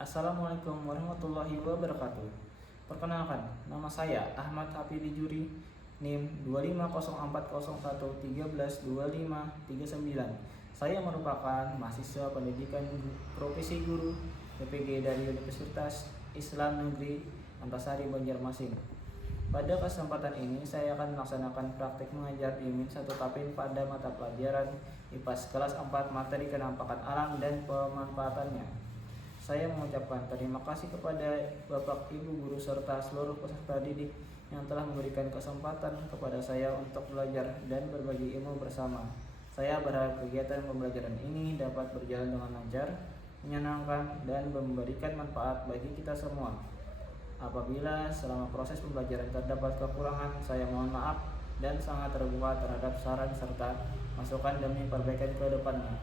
Assalamualaikum warahmatullahi wabarakatuh. Perkenalkan, nama saya Ahmad Hafidi Juri, NIM 2504113122539. Saya merupakan mahasiswa pendidikan profesi guru PPG dari Universitas Islam Negeri Antasari, Banjarmasin. Pada kesempatan ini saya akan melaksanakan praktik mengajar di Min 1 Tapin pada mata pelajaran IPAS kelas 4 materi kenampakan alam dan pemanfaatannya. Saya mengucapkan terima kasih kepada Bapak, Ibu guru serta seluruh peserta didik yang telah memberikan kesempatan kepada saya untuk belajar dan berbagi ilmu bersama. Saya berharap kegiatan pembelajaran ini dapat berjalan dengan lancar, menyenangkan, dan memberikan manfaat bagi kita semua. Apabila selama proses pembelajaran terdapat kekurangan, saya mohon maaf dan sangat terbuka terhadap saran serta masukan demi perbaikan ke depannya.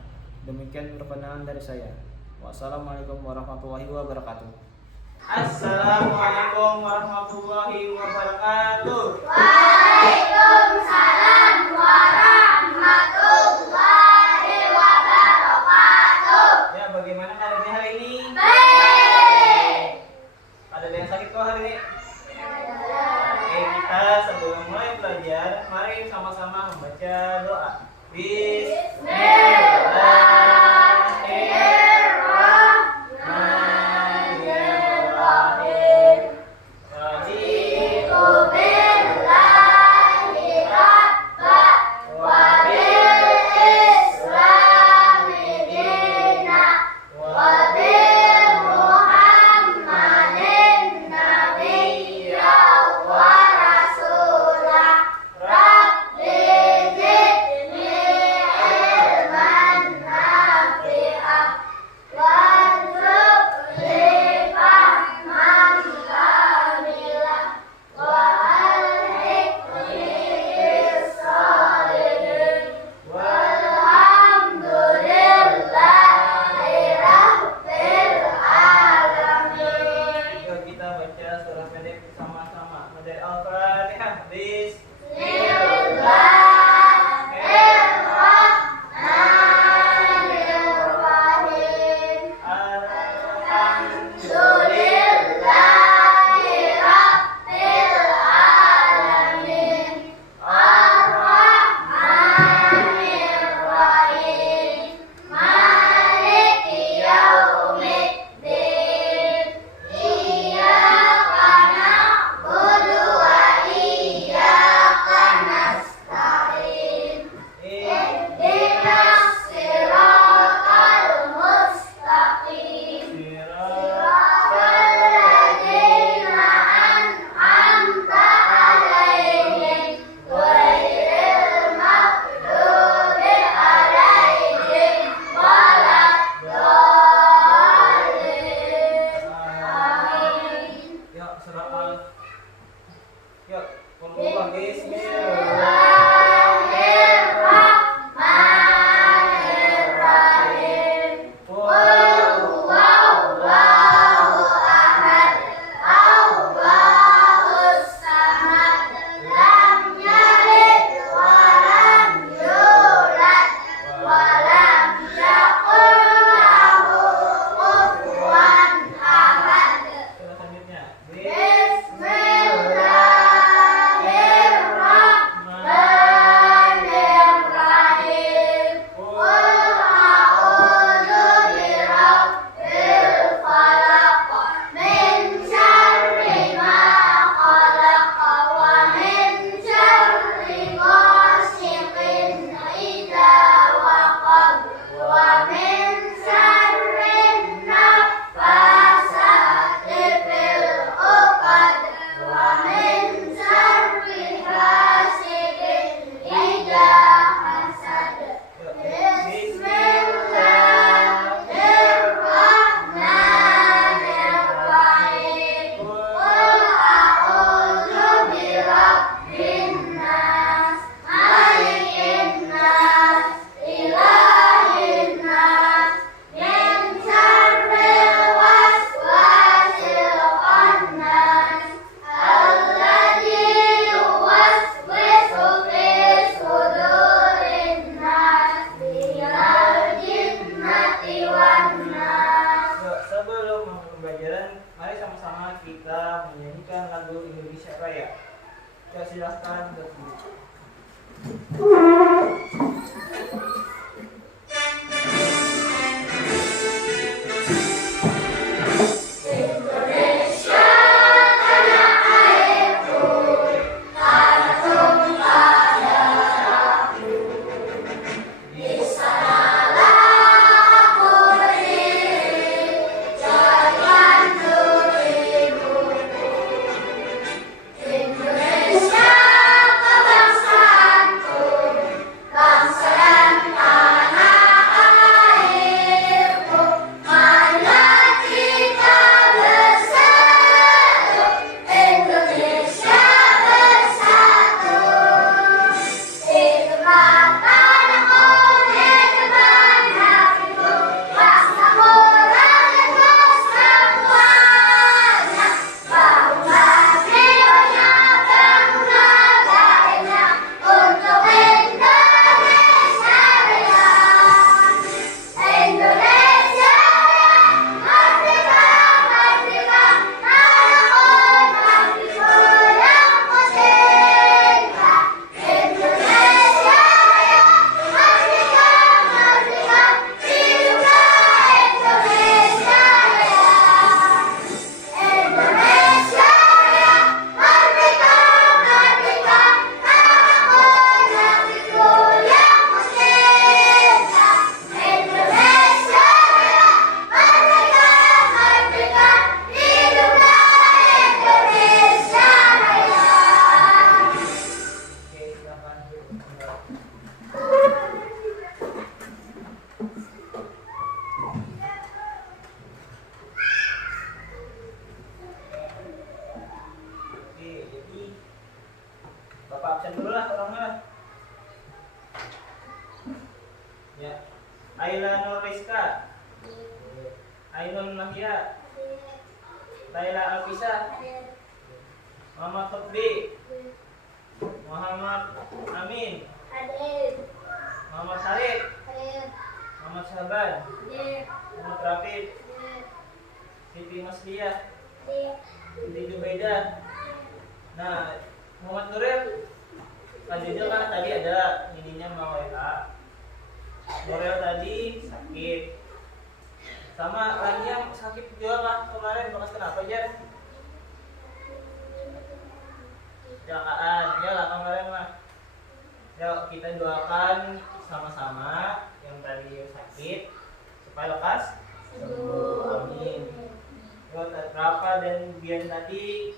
Demikian perkenalan dari saya. Wassalamualaikum warahmatullahi wabarakatuh. Assalamualaikum warahmatullahi wabarakatuh. Waalaikumsalam warahmatullahi wabarakatuh. Ya, bagaimana kabarnya hari ini? Baik. Ada yang sakit kok hari ini? Oke, kita sebelum mulai belajar, mari sama-sama membaca doa. Bismillahirrahmanirrahim. Raditu Billahi rabba wa bil islami dina wa bil muhammadin nabiyya wa rasulah. Rabbi zidni ilman memulai pembelajaran, mari sama-sama kita menyanyikan lagu Indonesia Raya. Ya, silahkan berdiri. Bapak absen dulu lah orangnya. Ya. Ayla Nur Rizka, Ainun Nahya, Laila Alfisa, Muhammad Fatbi, Muhammad Amin, Muhammad Harif, Muhammad Syaban, Muhammad Rafid, Siti Masliah, Siti Jubaidah. Nah, Muhammad Nuril, Kak Jojo kan tadi ada ininya mau WA. Nuril tadi sakit. Sama lagi yang sakit juga kan kemarin, bekas kenapa aja? Kecelakaan, ya lah kemarin mah. Yuk kita doakan sama-sama yang tadi sakit supaya lekas sembuh. Amin. Yuk Rafa dan Bian tadi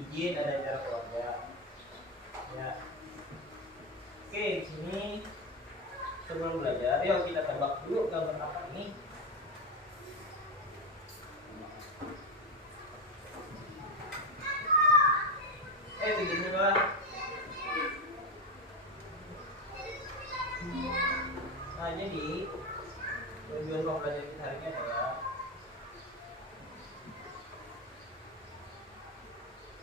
izin ada acara keluarga. Ya. Oke, di sini sebelum belajar, yuk kita tebak dulu gambar apa ini. Begini lah. Nah, jadi tujuan pembelajaran kita hari ini adalah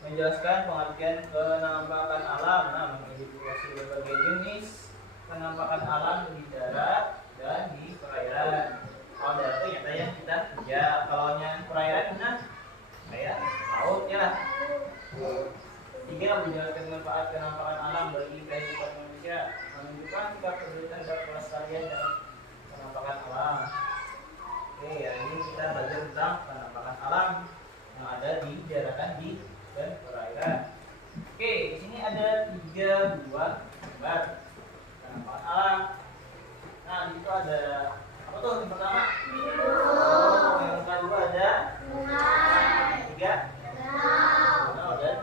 menjelaskan pengertian penampakan alam. Nah, mengidentifikasi berbagai jenis penampakan alam di darat dan di perairan. Kalau darat itu nyata yang kita kerja, kalau yang perairan mana? Kayak laut ya lah. Tiga, menjelaskan manfaat penampakan alam bagi kehidupan manusia, menunjukkan sikap peduli terhadap pelestarian dan penampakan alam. Oke, hari ini kita belajar tentang penampakan alam yang ada di daratan dan perairan. Oke, di sini ada tiga buah gambar penampakan alam. Nah, di situ ada apa tuh? Yang pertama, yang kedua ada tiga, dan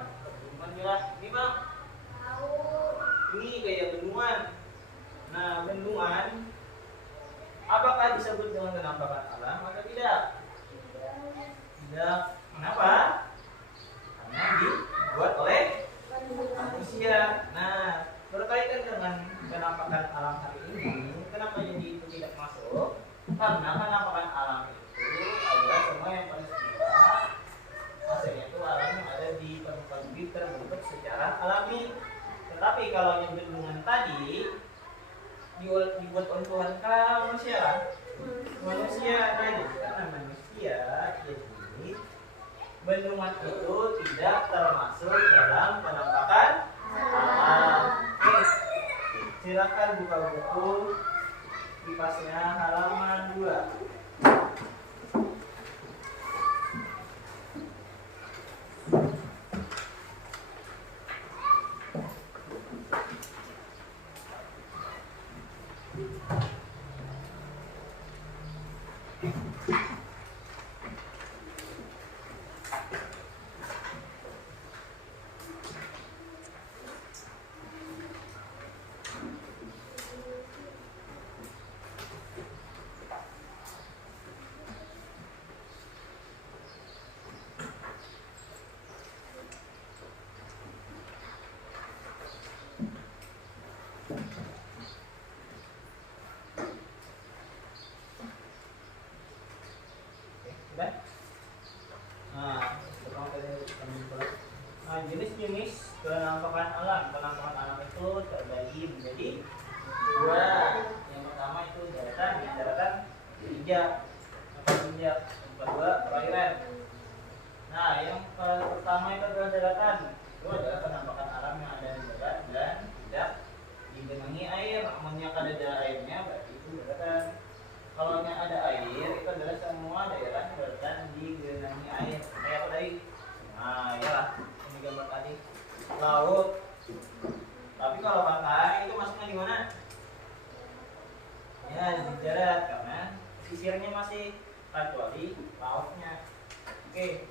ini bang, ini kayak bendungan. Nah, bendungan apakah disebut dengan penampakan alam atau tidak? Tidak. Kenapa? Karena dibuat oleh manusia. Nah, berkaitan dengan penampakan alam hari ini, kenapa jadi itu tidak masuk? Karena bendungan itu tidak termasuk dalam penampakan alam. Oke, silakan buka buku kipasnya halaman 2. Sudah? Nah, jenis-jenis penampakan alam. Penampakan alam itu terbagi menjadi 2. Yang pertama itu daratan, daratan injak. Injak. Yang kedua perairan. Nah, yang pertama itu adalah daratan. Itu adalah penampakan alam yang ada di darat dan tidak digenangi air. Namanya ada airnya berarti itu daratan. Kalau ada air itu adalah semua daerah daratan digenangi air. Kayak apa tadi? Nah, ya lah, ini gambar tadi. Laut. Tapi kalau pantai itu masuknya di mana? Ya, di darat karena pesisirnya masih kecuali lautnya. Oke.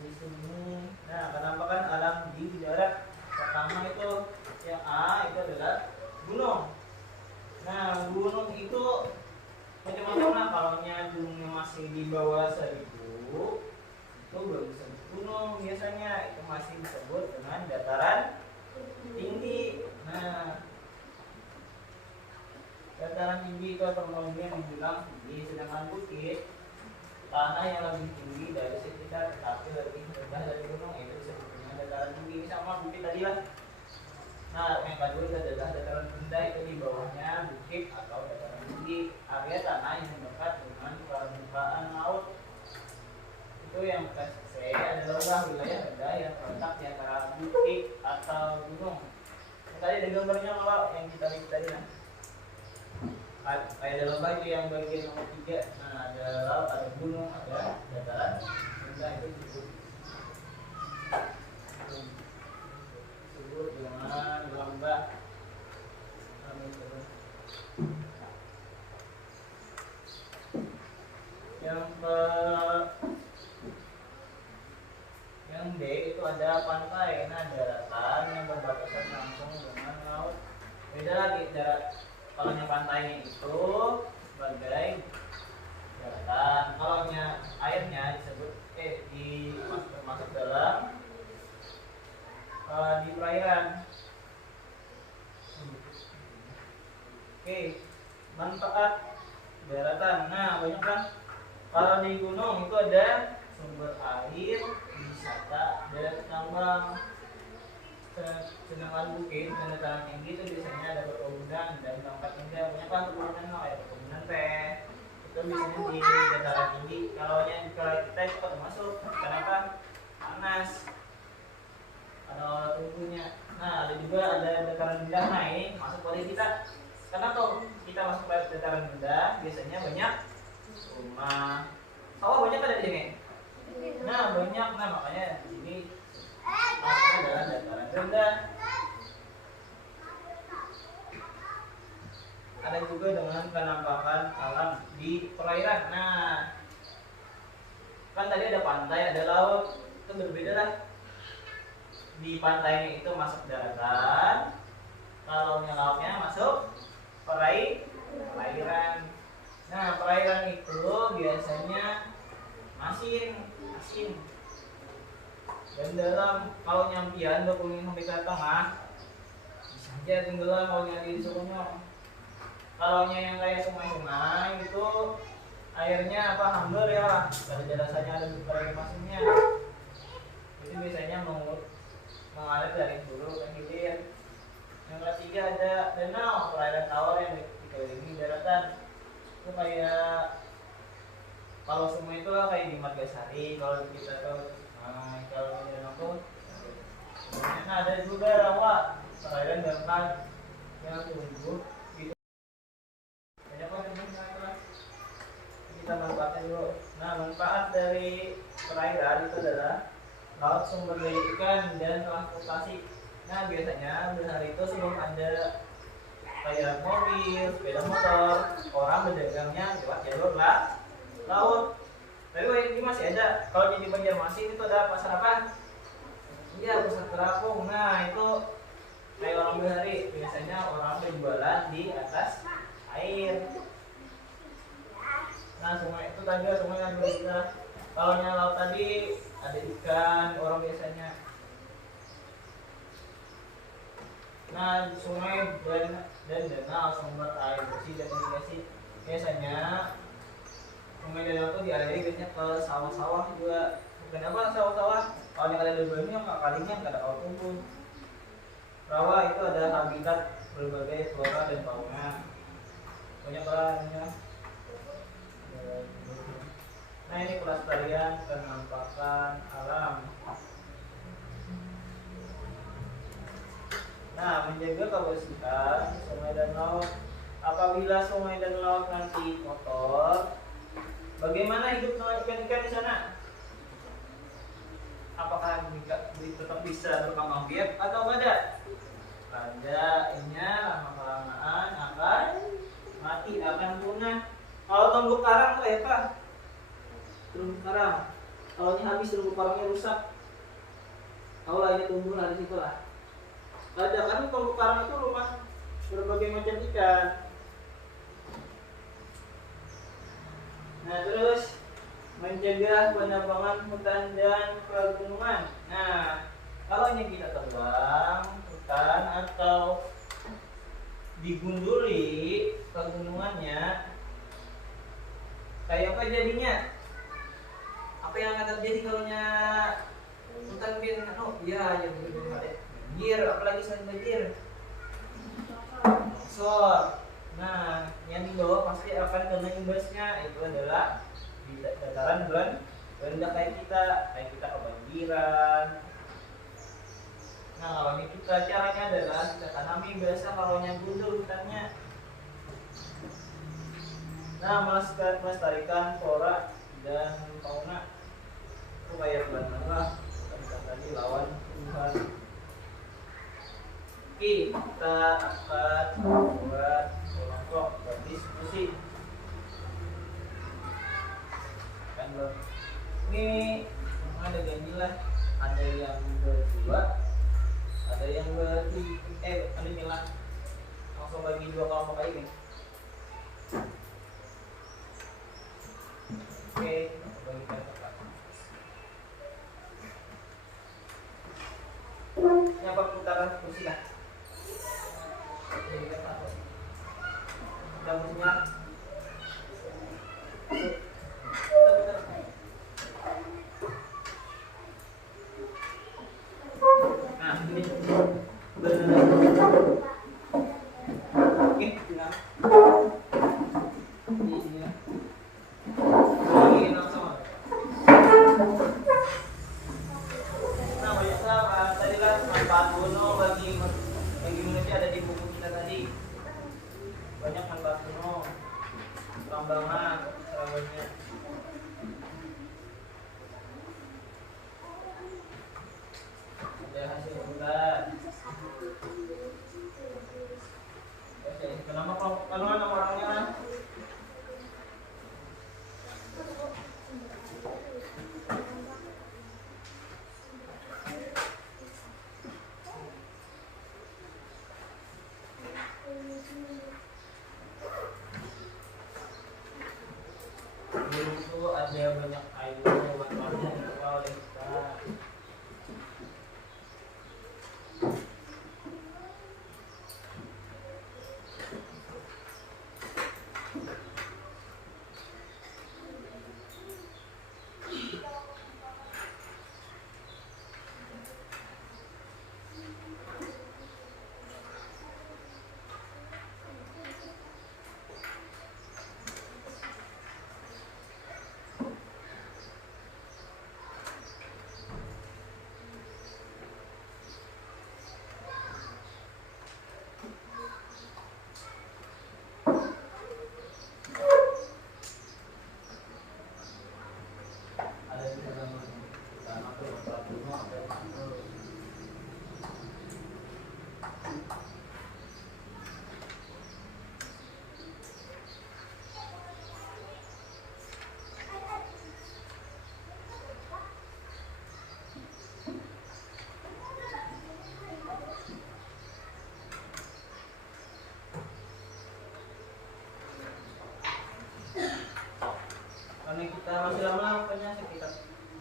Di sini. Nah, penampakan alam di darat. Pertama itu yang A itu adalah gunung. Nah, gunung itu macam-macam lah. Kalau gunungnya masih di bawah 1000 itu belum disebut gunung, biasanya itu masih disebut dengan dataran tinggi. Nah, dataran tinggi itu terminologinya dibilang tinggi, sedangkan bukit tanah yang lebih tinggi dari sekitar tetapi lebih rendah dari gunung itu disebutnya dataran tinggi. Sama bukit tadi lah. Nah, yang kedua itu adalah dataran rendah, itu di bawahnya bukit atau dataran tinggi, area tanah yang dekat dengan permukaan laut. Itu yang C adalah wilayah rendah yang terletak di antara bukit atau gunung. Yang tadi ada gambarnya kalau yang kita lihat tadi lah. Kayak ada lomba itu yang bagian nomor 3. Nah, ada laut, ada gunung, ada dataran rendah, itu disebut dengan lomba. Yang D itu ada pantai. Nah, daratan yang berbatasan langsung dengan laut. Beda lagi darat. Kalau yang pantainya itu sebagai daratan. Kalau airnya disebut termasuk dalam di perairan. Oke, manfaat daratan. Nah, banyak kan. Kalau di gunung itu ada sumber air, wisata, dan tambang. Sedangkan bukit dan dataran tinggi itu biasanya ada perkebunan dan tempat tinggal. Banyak kan perkebunan, kayak perkebunan teh. Itu biasanya di dataran tinggi. Kalau yang kita itu masuk, kenapa? Panas. Ada tunggunya. Nah, ada juga ada dataran rendah naik masuk pada kita. Karena kalau kita masuk ke dataran rendah, biasanya banyak rumah. Sawah banyak ada di sini. Nah, banyak. Nah, makanya di sini masuknya adalah dataran rendah. Ada juga dengan penampakan alam di perairan. Nah, kan tadi ada pantai, ada laut. Itu berbeda lah. Di pantainya itu masuk daratan, kalau lautnya masuk perairan. Nah, perairan itu biasanya asin. Dan dalam, kalau nyampian 25 sampai ke tengah bisa aja tenggelam kalau nyari di Sukunyong. Kalau yang kayak sungai-sungai itu airnya hambar ya, dari dasarnya ada beberapa pasirnya. Itu biasanya mengalir dari hulu ke hilir. Yang ketiga ada danau, perairan tawar yang dikelilingi daratan. Itu kayak Kalau semua itu lah kayak di Margasari, kalau kita tuh, nah, kalau di Danau tuh, nah ada juga rawa perairan dan yang tumbuh gitu. Banyak banget yang kita manfaatkan dulu. Nah, manfaat dari perairan itu adalah laut, sumber daya ikan, dan transportasi. Nah, biasanya hari itu sebelum ada kayak mobil, sepeda motor, orang berdagangnya lewat jalur laut. Tapi ini masih ada. Kalau di Banjarmasin itu ada pasar apa? Iya, pasar terapung. Nah, itu kayak orang berhari. Biasanya orang berjualan di atas air. Nah, sungai itu tadi sungai yang kita. Kalau laut tadi ada ikan, orang biasanya. Nah, sungai dan danau sumber air bersih dan irigasi. Biasanya sungai dan danau itu dialiri biasanya ke sawah-sawah juga. Bukan apa sawah-sawah? Kalau yang ada dua ini yang kalinya nggak ada kau tumbuh. Rawa itu ada habitat berbagai flora dan fauna. Banyak bahannya. Nah, ini pelestarian penampakan alam. Nah, menjaga kebersihan sungai dan laut. Apabila sungai dan laut nanti kotor, bagaimana hidup ikan-ikan di sana? Apakah tetap bisa berkembang biak atau tidak? Padanya lama-kelamaan akan mati, akan punah. Kalau terumbu karang kayak apa? Terumbu karang. Kalau ini habis terumbu karangnya rusak. Kalau ini tumbuh lah di situ lah. Ada kan terumbu karang itu rumah berbagai macam ikan. Nah, terus mencegah penebangan hutan dan pegunungan. Nah, kalau ini kita tebang hutan atau digunduli pegunungannya, kayak apa jadinya? Apa yang akan terjadi kalau hutan biar ya yang banjir, apalagi selain banjir, longsor. Nah, yang di bawah pasti akan kena imbasnya. Itu adalah di dataran rendah kayak kita kebanjiran. Nah, kalau ini kita caranya adalah kita tanami biasa kalau yang gundul hutannya. Nah, melestarikan flora dan fauna supaya benar-benar tadi lawan Tuhan. Kita akan membuat kelompok berdiskusi. Kan belum? Ini ada ganjilah, ada yang berdua, ada yang ada milah. Langsung bagi dua kelompok aja nih. Oke, bagikan tempat. Nyapa putaran kursi lah. Kita musuhnya. Nah, ini. Oke, bilang. Di sini lah. Nah, banyak tadi lah manfaat gunung bagi manusia ada di buku kita tadi. Banyak manfaat gunung, tambangan, banyak. Ada hasil bulan. Oke, kenapa kalau nama orangnya?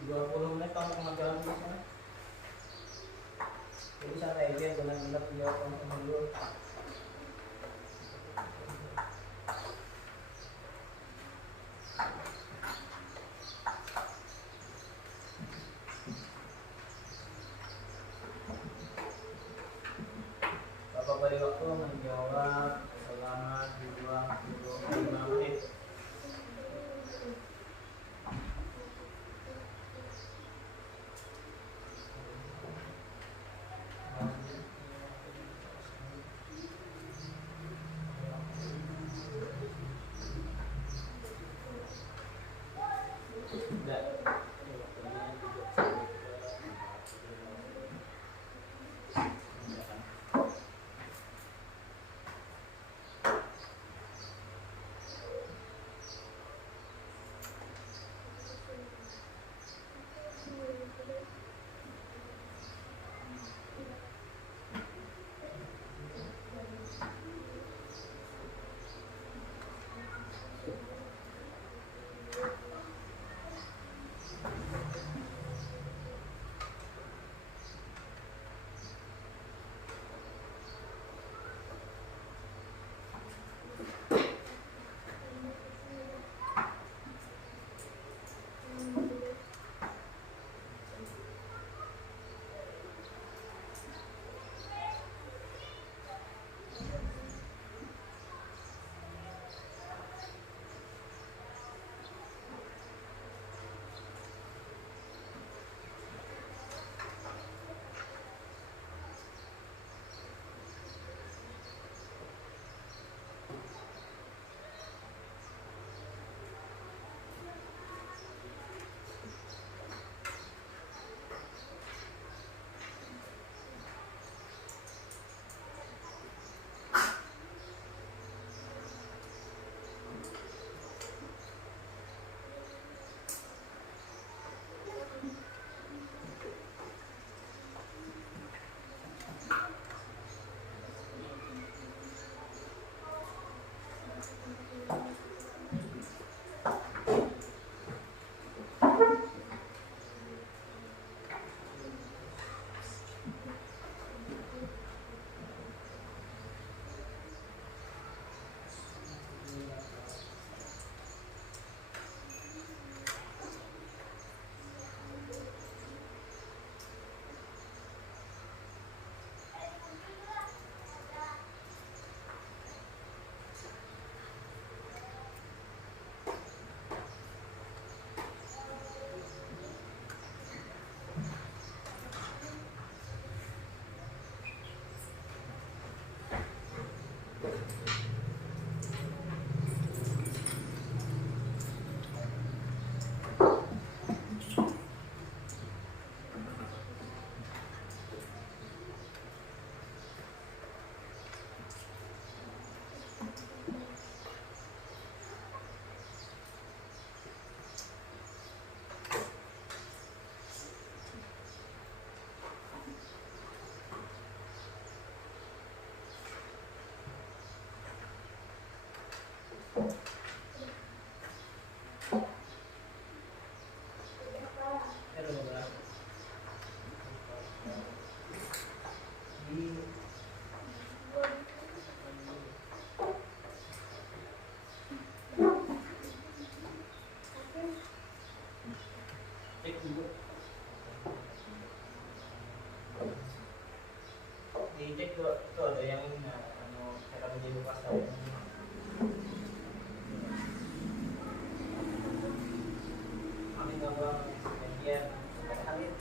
20 menit kamu kemajuan di sana. Jadi santai aja, benar-benar jawab teman dulu. Bapak beri waktu menjawab selama 25 menit. Enggak. Dicek tuh ada yang cara menjadi pasar yang kami ngomong bagian terkait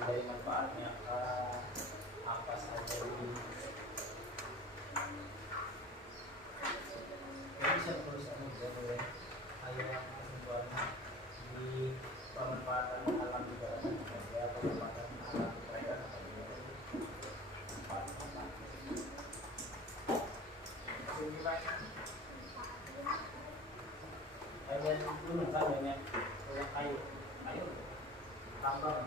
Dari manfaatnya apa saja ini bisa tulisan juga ayo kesimpulannya di pemanfaatan alam juga ya pemanfaatan alam perairan apa juga kayak gunung kan banyak kayu kayu tambang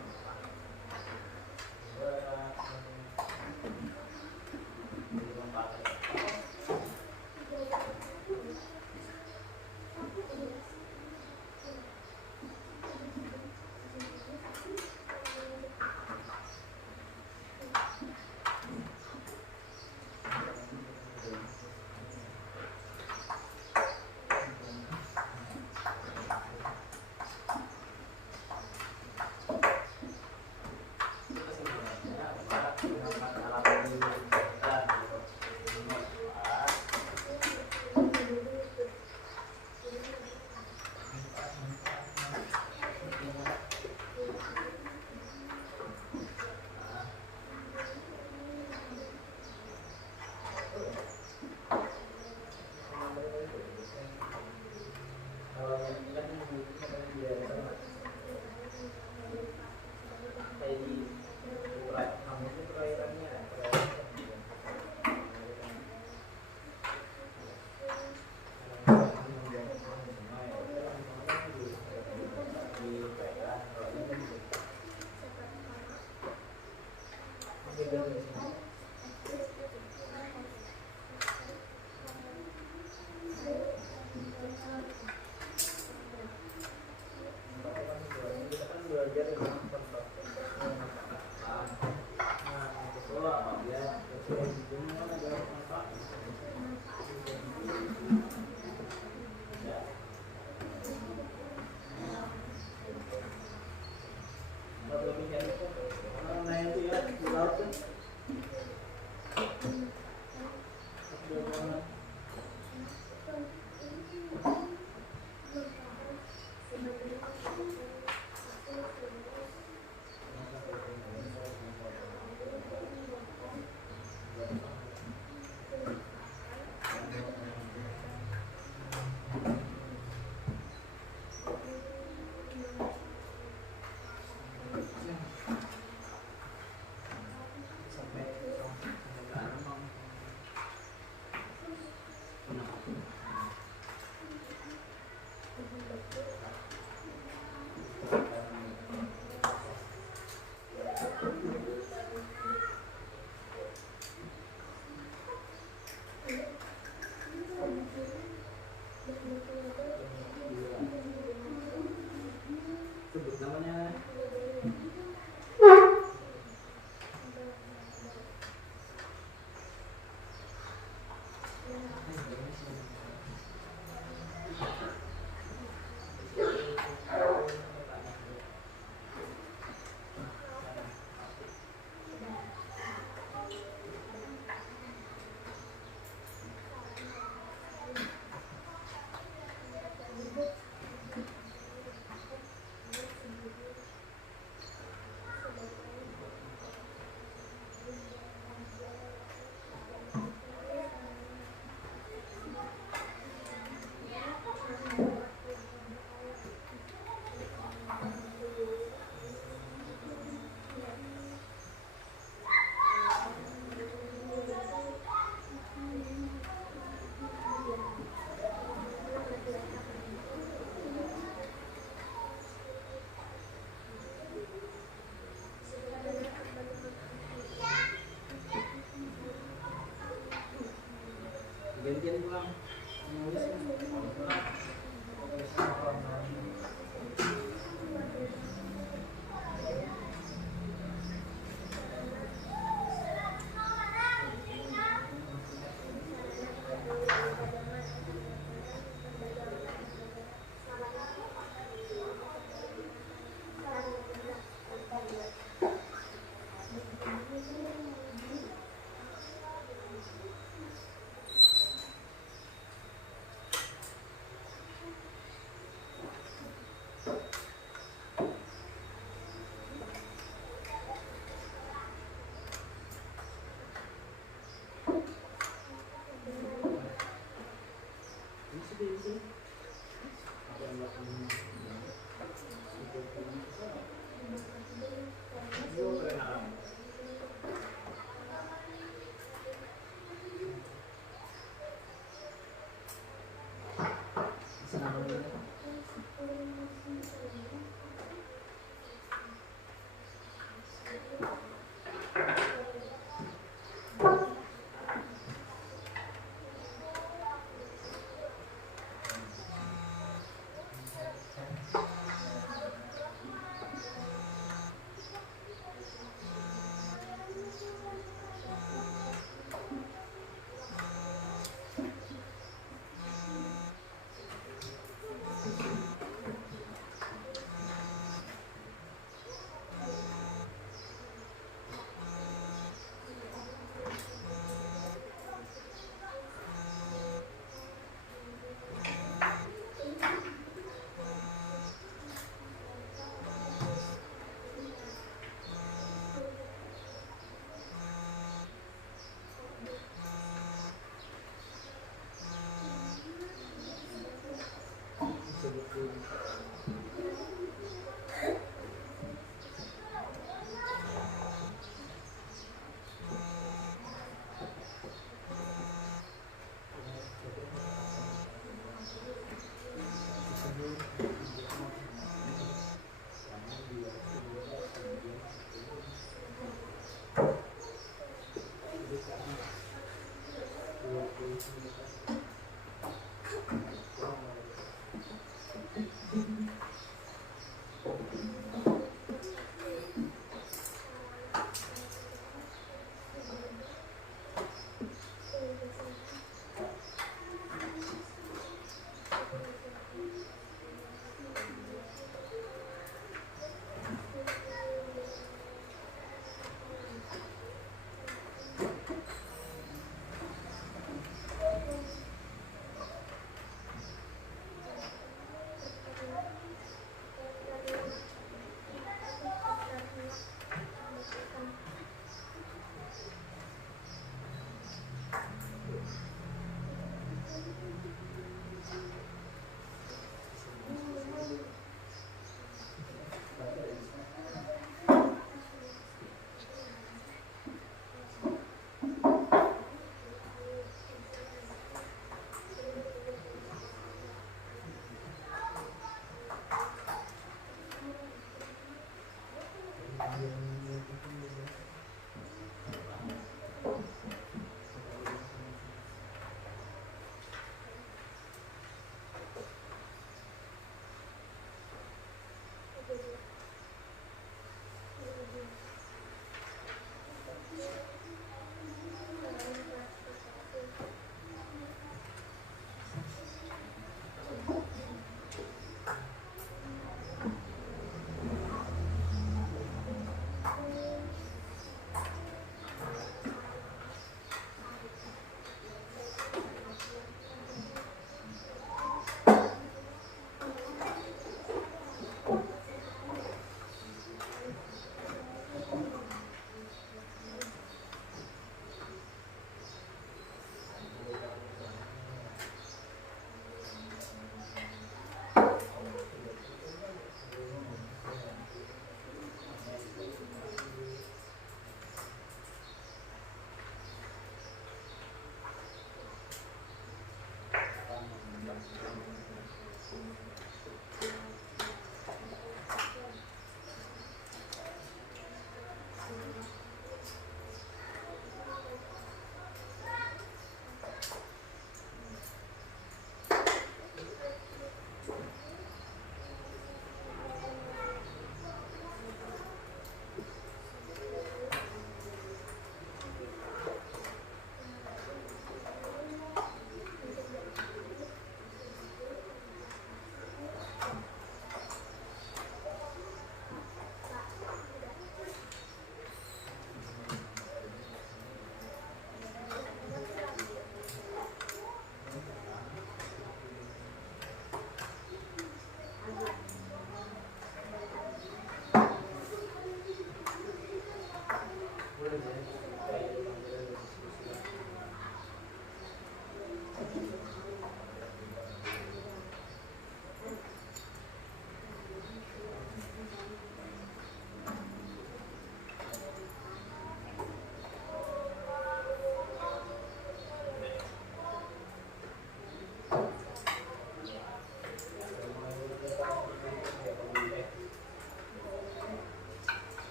kejadian pulang nulis.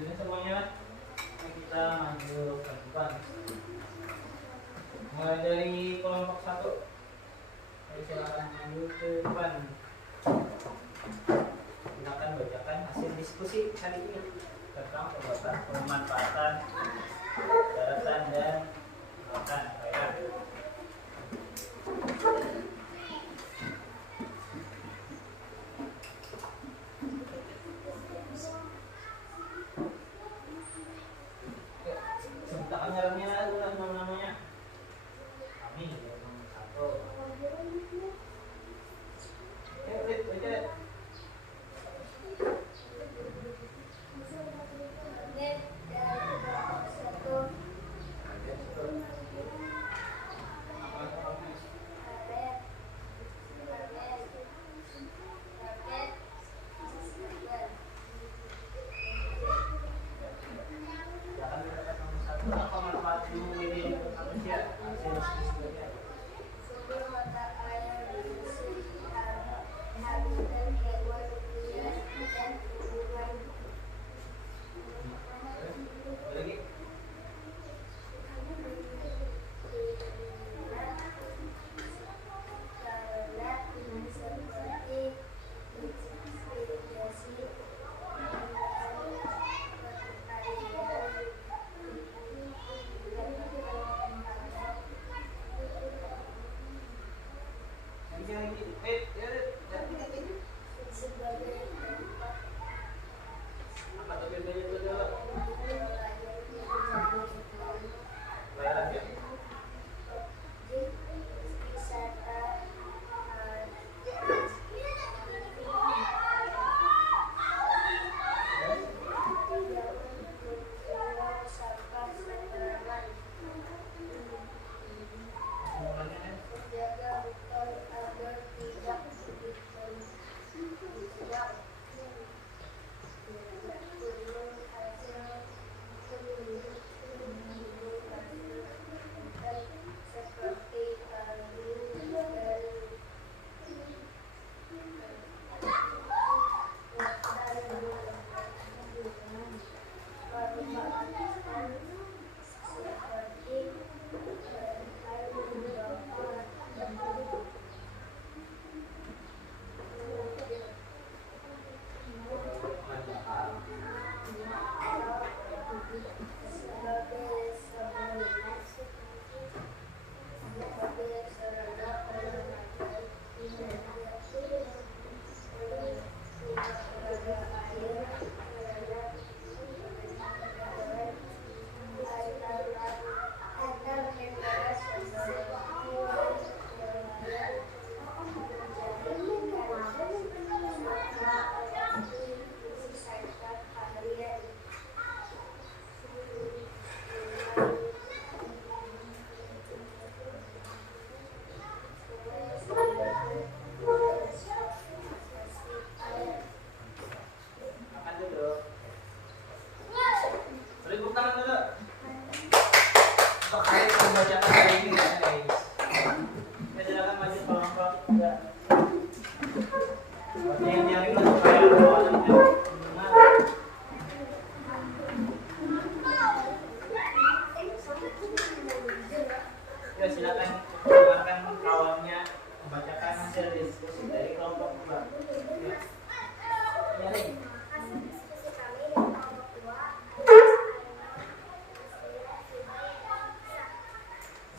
Sudah semuanya, kita maju ke depan. Mulai dari kelompok 1. Silakan maju ke depan. Silakan bacakan hasil diskusi hari ini tentang pemanfaatan daratan dan lautan perairan. Sebentar nyaranya dulu namanya. Kami nomor 1. Baca. Apa manfaat ilmu media untuk manusia? Hasil diskusi baca. Sumber mata air bersih, habitat hewan, dan tumbuhan. Lagi. Karena seperti inspirasi sebagai tempat Apa tuh bedanya itu adalah pelayaran ya? objek wisata tidak membuang sampah sembarangan, menjaga hutan agar tidak diterjang gunung hasil seperti kayu dan manfaatkan seperti air membacakan hari ini ya guys. Ya silakan maju kelompok 3. Baca yang diaring lah supaya kawan mendengar. Ya silakan dengarkan kawannya membacakan hasil diskusi dari kelompok 2. Ya. Diaring. Hasil diskusi kami di kelompok 2 adalah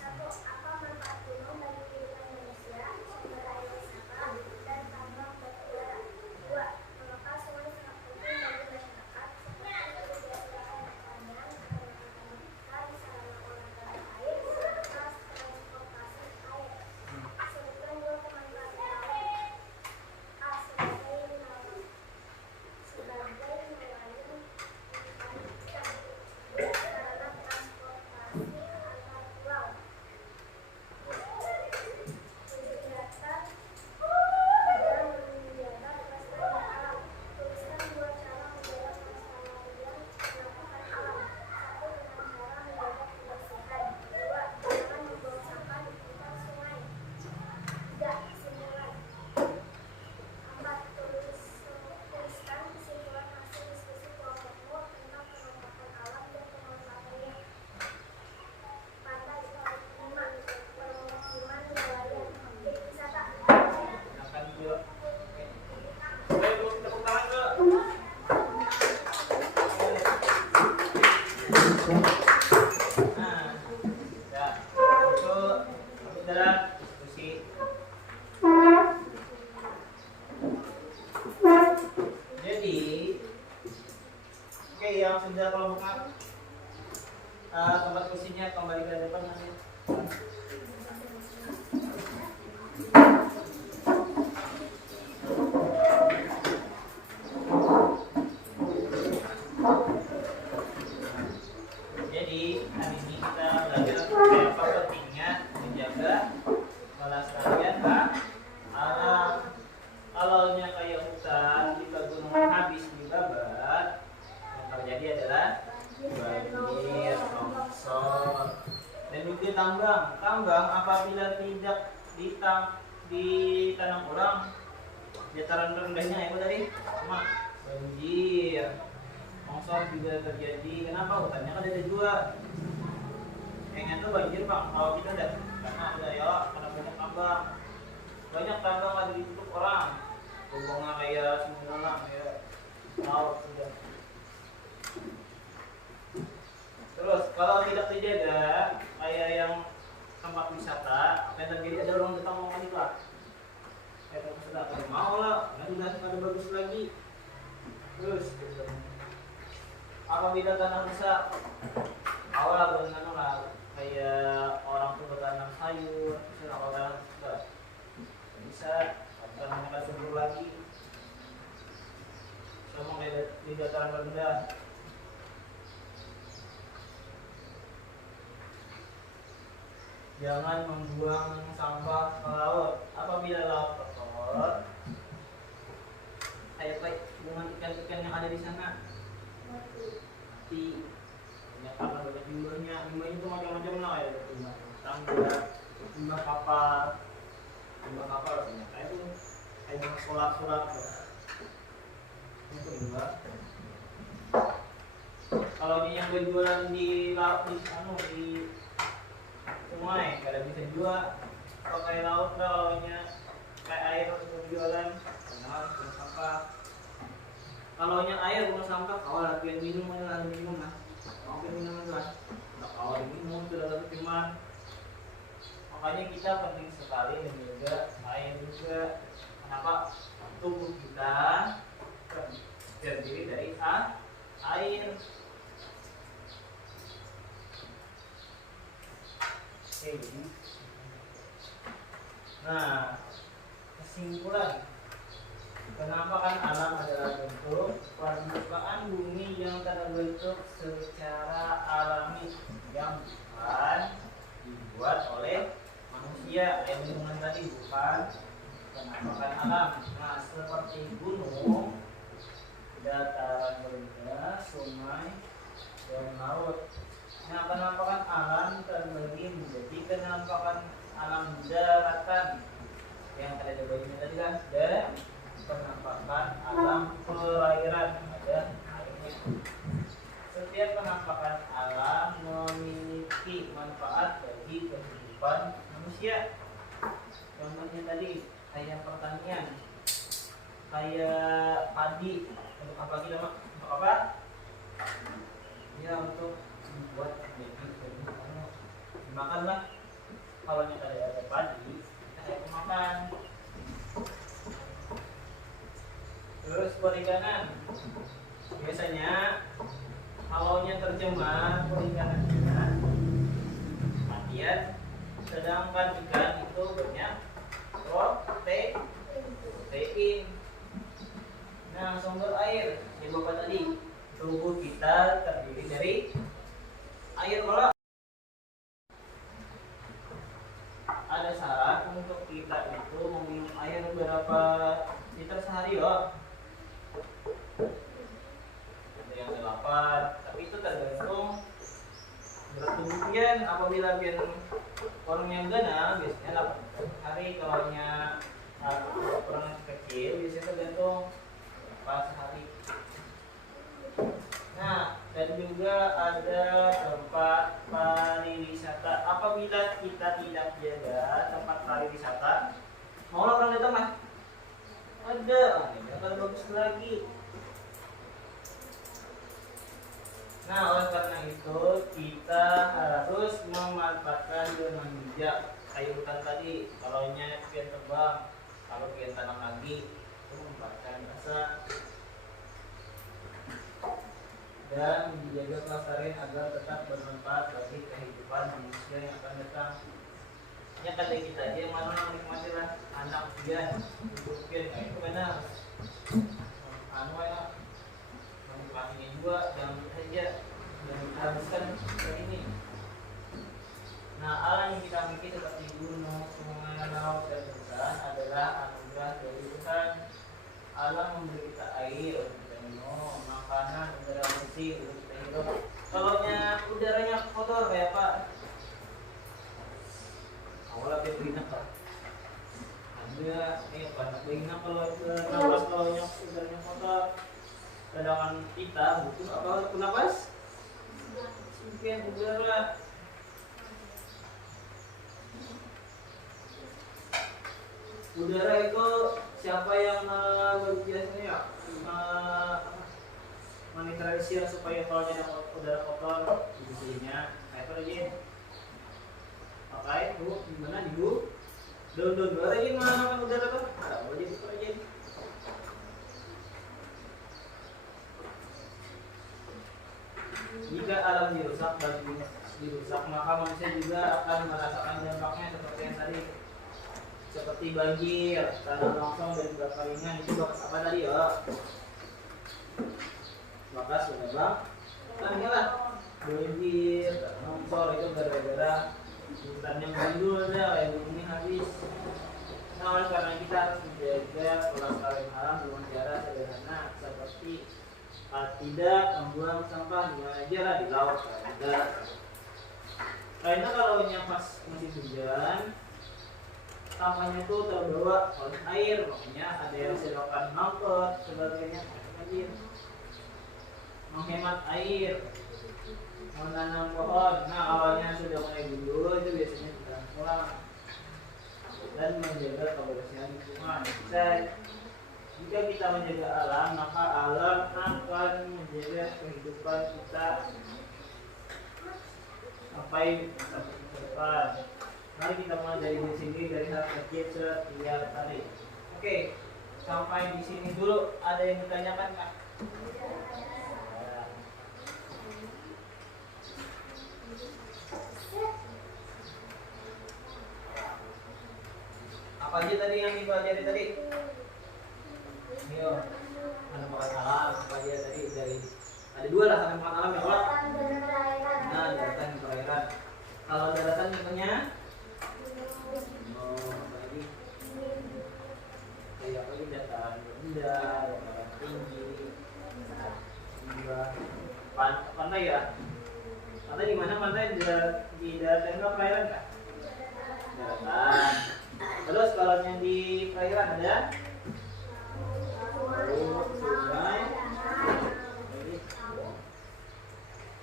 satu, apa manfaat gunung bagi kehidupan manusia, sumber air resapan, dan tambang batu bara. 2, mengapa sungai sangat penting bagi masyarakat, seperti kegiatan pertanian, peternakan ikan, sarana olahraga air, serta transportasi air. Sebutkan 2 pemanfaatan laut. A. Sebagai nelayan ikan. 2. Sarana transportasi antar pulau. Kegiatan dan menjaga kelestarian alam. Tuliskan 2 cara menjaga kelestarian melakukan alam. 1. Dengan cara menjaga kebersihan. 2. Jangan membuang sampah di pinggir sungai. 3. Kesimpulan. 4. Tuliskan kesimpulan hasil diskusi kelompokmu tentang pemanfaatan alam dan pemanfaatannya. Pantai. 5. Permukiman nelayan. Objek wisata. Silakan dulu. Oke. Ayo dulu, tepuk tangan dulu. Nah, ya, itu adalah diskusi. Jadi, oke yang sudah kelompok tempat kursinya kembali ke depan nanti. Jadi hari ini kita belajar apa pentingnya menjaga kelestarian alam. Kalaunya kayak hutan di pegunungan habis dibabat, yang terjadi adalah banjir, longsor, dan juga tambang. Tambang apabila tidak ditanam ulang, dataran rendahnya itu tadi sama banjir, longsor juga terjadi. Kenapa? Hutannya kan ada 2. Yang itu banjir bang, kalau kita ada karena ada ya, karena banyak tambang. Banyak tambang ada ditutup orang, hubungan kayak sembilan kayak laut sudah. Terus kalau tidak dijaga kayak yang tempat wisata, apa yang terjadi ada orang datang mau panik lah. Kayak tempat wisata kalau mau lah, nanti udah ada bagus lagi. Terus gitu. Apabila tanah rusak, awal berenang lah kayak orang tuh bertanam sayur, misalnya kalau tanah rusak bisa tanahnya akan subur lagi. Sama kayak di dataran rendah. Jangan membuang sampah ke laut. Apabila laut kotor, kayak dengan ikan-ikan yang ada di sana mati. Banyak karena banyak limbahnya. Limbahnya itu macam-macam lah ya. Limbah tangga, limbah kapal rasanya. Kayak itu kayak surat-surat. Itu limbah. Kalau ini yang berjualan di laut di sungai, kada bisa juga. Kalau kayak laut kalaunya kayak air berjualan, benar buang sampah. Kalaunya air buang sampah, kawal latihan minum lah. Mau minum lah. Kawal minum sudah satu cuman. Makanya kita penting sekali menjaga air juga. Kenapa? Tubuh kita terdiri dari air. Nah, kesimpulan penampakan alam adalah bentuk permukaan bumi yang terbentuk secara alami yang bukan dibuat oleh manusia. Lingkungan tadi bukan penampakan alam. Nah, seperti gunung, dataran rendah, sungai, dan laut. Nah, penampakan alam terbagi menjadi penampakan alam daratan yang ada bagian tadi kan, dan penampakan alam perairan ada airnya. Setiap penampakan alam memiliki manfaat bagi kehidupan manusia. Contohnya tadi kayak pertanian, kayak padi, untuk apa kita mak? Untuk apa? Ya untuk membuat dimakanlah. Kalau kita ada padi, kita kayak makan. Terus perikanan, biasanya hawanya tercemar, perikanannya matian, sedangkan ikan itu banyak protein. Nah, sumber air yang Bapak tadi, tubuh kita terdiri dari air. Kalau ada syarat untuk kita itu meminum air berapa liter sehari, loh? Ada yang 8, tapi itu tergantung berat tubuh pian. Apabila pian orang yang gana biasanya 8 liter sehari, kalau orang yang kecil biasanya tergantung pas sehari. Nah, dan juga ada tempat pariwisata. Apabila kita tidak jaga tempat pariwisata, mau orang datang lah, ada ini akan bagus lagi. Nah, oleh karena itu kita harus memanfaatkan dengan bijak. Kayak hutan tadi, kalau nya pian terbang, kalau pian tanam lagi, itu memanfaatkan rasa dan menjaga kelestarian agar tetap bermanfaat bagi kehidupan manusia yang akan datang. Ya kata kita aja yang mana menikmati lah anak pian, hidup pian, itu benar. Anu ya, menikmatinya juga, jangan saja jangan habiskan seperti ini. Nah, alam yang kita miliki seperti gunung, sungai, laut, dan hutan adalah anugerah dari Tuhan. Alam memberi kita air untuk kita minum, makanan, udara bersih untuk kita hidup. Kalau udaranya kotor kayak apa? Awalnya dia berinak lah. Ada berinak kalau ke napas, kalau udaranya kotor. Sedangkan kita butuh apa? Napas? Sekian udara. Udara itu siapa yang biasanya menetralisir supaya kalau ada udara kotor dibersihinnya? Kayak apa aja? Pakai tuh gimana di daun aja mana udara tuh? Ada apa aja itu aja? Jika alam dirusak maka manusia juga akan merasakan dampaknya seperti yang tadi. Seperti banjir, tanah longsor, dan juga keringan. Itu bakas apa tadi ya? Bakas bang? Kan lah banjir, longsor itu gara-gara hutan yang gundul dah, kayak bumi habis. Nah, oleh karena kita harus menjaga kelestarian alam dengan cara sederhana seperti tidak membuang sampah di mana aja lah, di laut, di darat. Karena kalau pas musim hujan, sampahnya itu terbawa oleh air, makanya ada yang selokan mampet sebagainya. Menghemat air, menanam pohon. Nah, awalnya sudah mulai gundul itu biasanya kita pulang, dan menjaga kebersihan lingkungan. Jika kita menjaga alam, maka alam akan menjaga kehidupan kita sampai ke depan. Mari kita mulai dari sini, dari hal kecil setiap hari. Oke, sampai di sini dulu. Ada yang ditanyakan Kak? Apa aja tadi yang dipelajari tadi? Ayo, penampakan alam apa aja tadi dari ada 2 lah, penampakan alam ya Pak. Nah, daratan dan perairan. Kalau daratan contohnya kayak apa? Dataran rendah, dataran tinggi, pantai ya. Pantai di mana? Pantai di darat tembok perairan kah? Daratan. Terus kalau yang di perairan ada laut, sungai.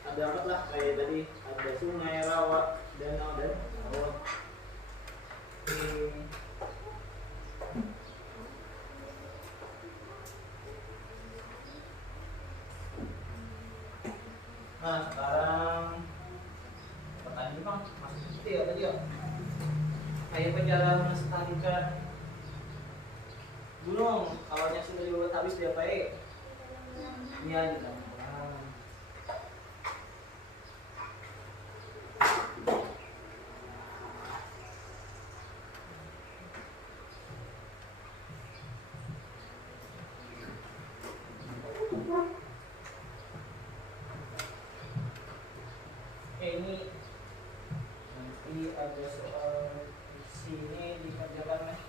Ada apa lah kayak tadi? Ada sungai, rawa, danau dan laut. Oke. Nah sekarang pertanyaan bang masih seperti ya tadi ya. Kayak cara melestarikan gunung kalau yang sudah dibuat habis diapain? Iya ditambah. Ini nanti ada soal di sini dikerjakan nih.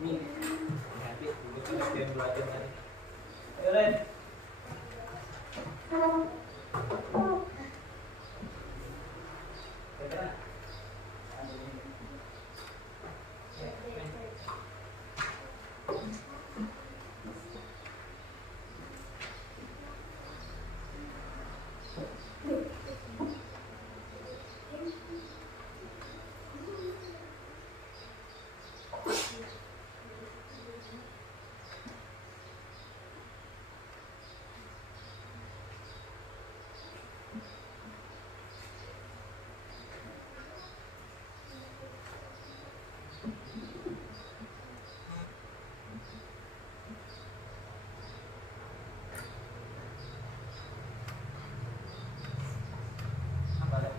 Ini nanti kita belajar tadi. Ayo Ren. Apa Ren?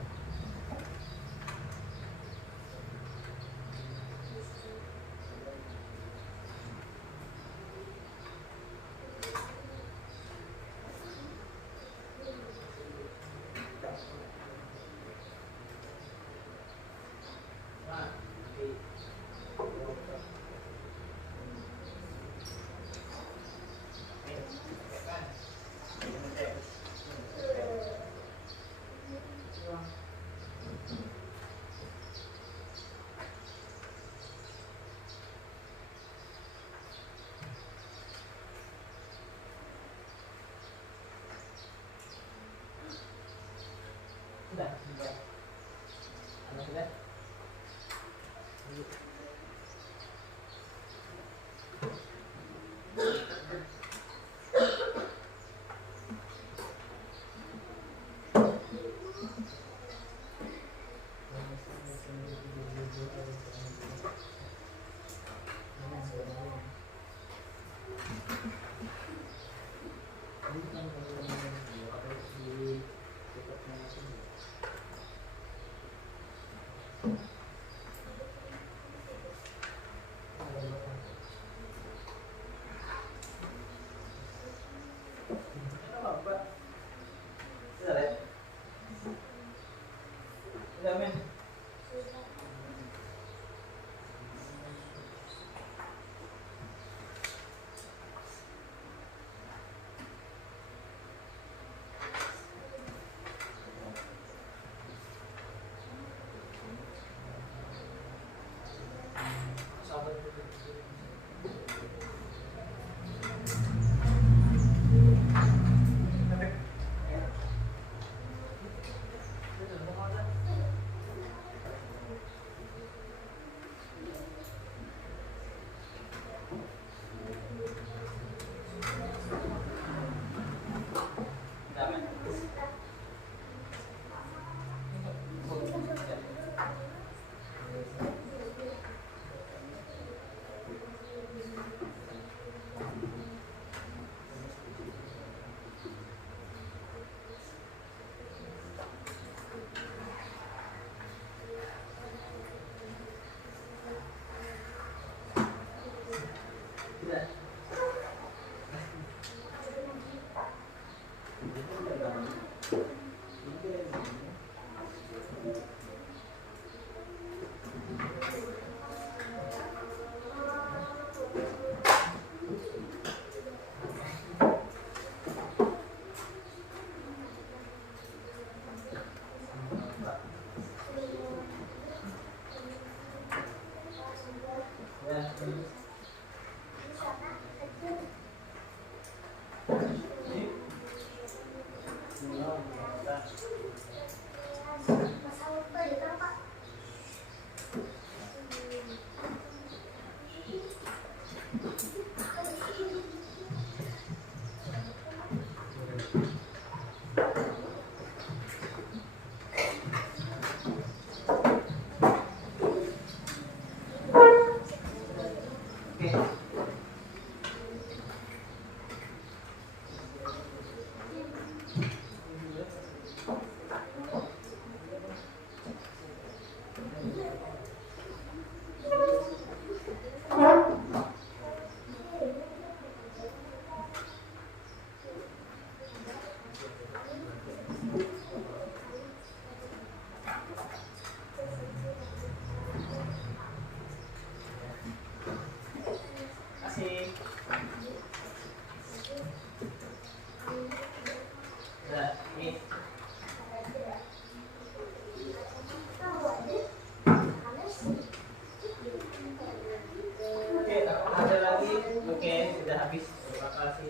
Nah, nanti sudah. Anu sudah.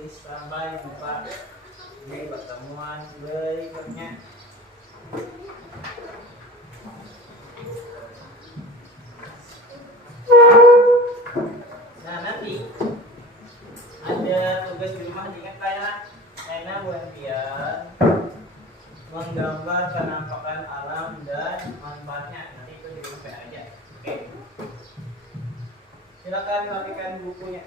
Sampai jumpa di pertemuan berikutnya. Nah, nanti ada tugas di rumah, ingat kayak Nena Buenpian menggambar penampakan alam dan manfaatnya. Nanti itu di rumah aja. Oke. Silakan rapikan bukunya.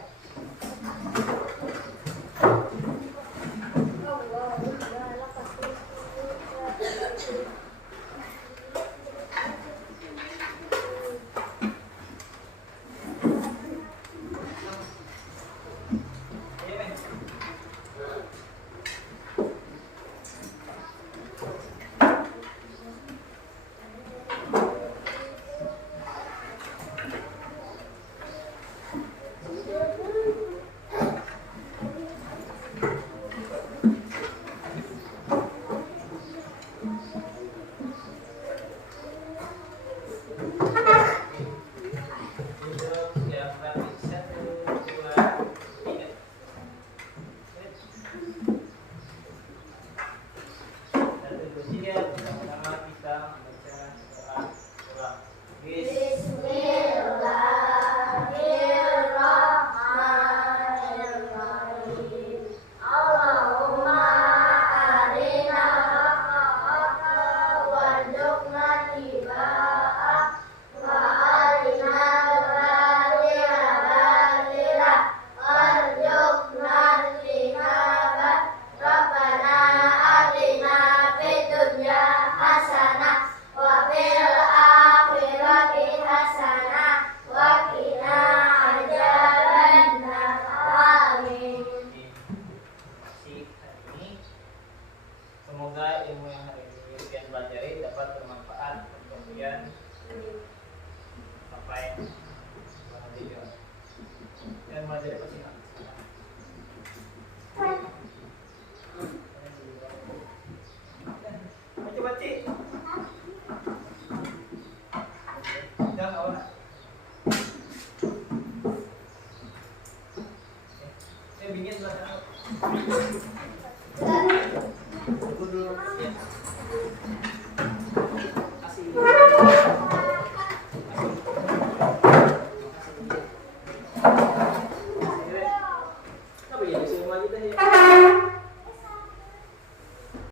Semoga ilmu yang hari ini kalian pelajari dapat bermanfaat untuk kalian sampai nanti dan pelajari pasti. Coba Ci. Jangan orang. Bingit belakang.